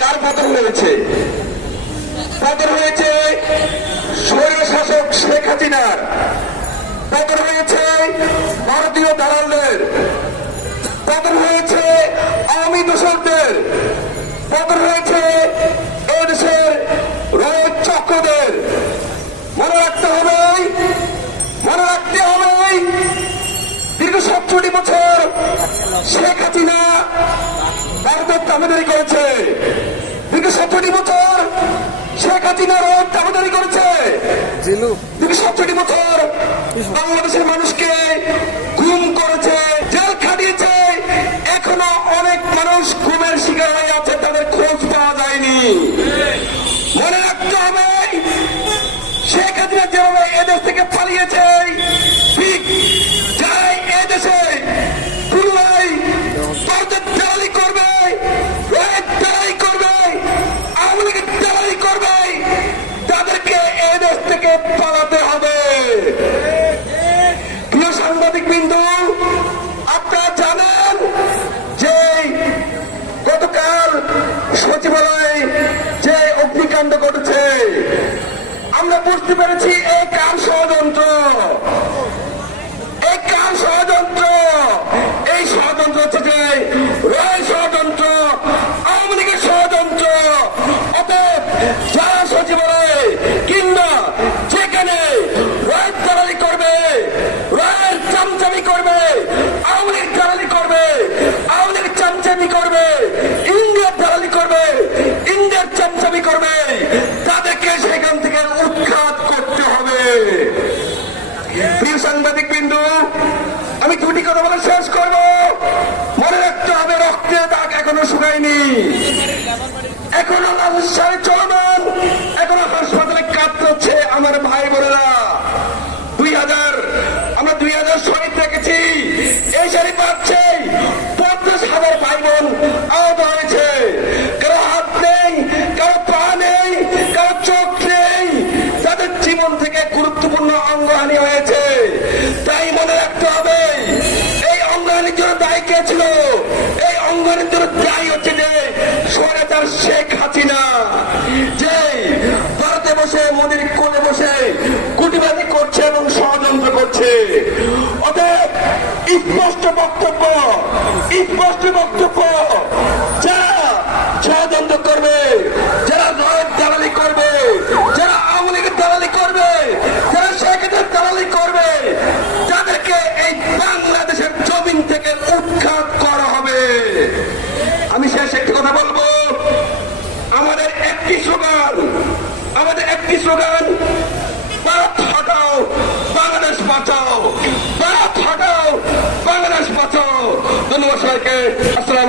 কার পতন হয়েছে? পতন হয়েছে স্বৈরশাসক শেখ হাসিনার, পতন হয়েছে ভারতীয় দালালদের, পতন হয়েছে আওয়ামী দোসরদের, পতন হয়েছে এদেশের রয়ের চক্রদের। মনে রাখতে হবে, মনে রাখতে হবে, দীর্ঘ ৬৭ বছর শেখ হাসিনা ভারতের দাবিদারি করেছে। দীর্ঘ ৬৭ বছর শেখ হাসিনা রয়ের দাবিদারি করেছে। দীর্ঘ ৬৭ বছর বাংলাদেশের মানুষকে গুম করেছে, জেল খাটিয়েছে। এখনো অনেক মানুষ গুমের শিকার হয়ে আছে, তাদের খোঁজ পাওয়া যায়নি। মনে রাখতে হবে, শেখ হাসিনা যেভাবে এদেশ থেকে পালিয়েছে, ঠিক যারাই এদেশে পুনরায় ভারতের দালালি করবে, রয়ের দালালি করবে, আওয়ামী লীগের দালালি করবে, তাদেরকে এদেশ থেকে পালাতে হবে। প্রিয় সাংবাদিক বিন্দু, আপনারা জানেন যে গতকাল সচিবালয়ে যে অগ্নিকাণ্ড ঘটেছে, আমরা বুঝতে পেরেছি এই কার ষড়যন্ত্র, এই কার ষড়যন্ত্র। এই ষড়যন্ত্র হচ্ছে যে রয়ের ষড়যন্ত্র, আওয়ামী লীগের ষড়যন্ত্র। অতএব যারা সচিবালয়ে কিংবা যেখানে রয়ের দালালি করবে, রয়ের চামচামি করবে, আওয়ামী লীগ দালালি করবে, আওয়ামী লীগ চামচামি করবে, ইন্ডিয়ার দালালি করবে, ইন্ডিয়ার চামচামি করবে, তাদেরকে সেখান থেকে উৎখাত করতে হবে। প্রিয় সাংবাদিক বিন্দু, আমি দুটি কথা বলে শেষ করব। মনে রাখতে হবে, রক্তের দাগ এখনো শুকায়নি, এখনো লালসায় চলমান, এখনো হাসপাতালে কাতরাচ্ছে আমার ভাই বোনেরা। 2000 আমরা 2000 শহীদ রেখেছি, এই শাড়ি পাচ্ছে 50,000 ভাই বোন আহত হয়েছে। কারো হাত নেই, কারো পা নেই, কারো চোখ নেই, তাদের জীবন থেকে গুরুত্বপূর্ণ অঙ্গহানি হয়েছে। তাই মনে রাখতে হবে, এই অঙ্গহানির জন্য দায়ী কে ছিল? এই অঙ্গহানির জন্য দায়ী হচ্ছে যে স্বৈরাচার শেখ হাসিনা, যে ভারতে বসে মোদির কোলে বসে গুটিবাজি করছে এবং ষড়যন্ত্র করছে। অতএব স্পষ্ট বক্তব্য, স্পষ্ট বক্তব্য, যারা ষড়যন্ত্র করবে, যারা রয়ের দালালি করবে, যারা আওয়ামী লীগের দালালি করবে, যারা শেখ হাসিনার দালালি করবে, তাদেরকে এই বাংলাদেশের জমিন থেকে উৎখাত করা হবে। আমি শেষ একটি কথা বলবো, আমাদের একটি স্লোগান, আমাদের একটি স্লোগান, ভারত হটাও বাংলাদেশ বাঁচাও, ভারত হটাও বাংলাদেশ বাঁচাও। ধন্যবাদ সবাইকে। আসসালাম।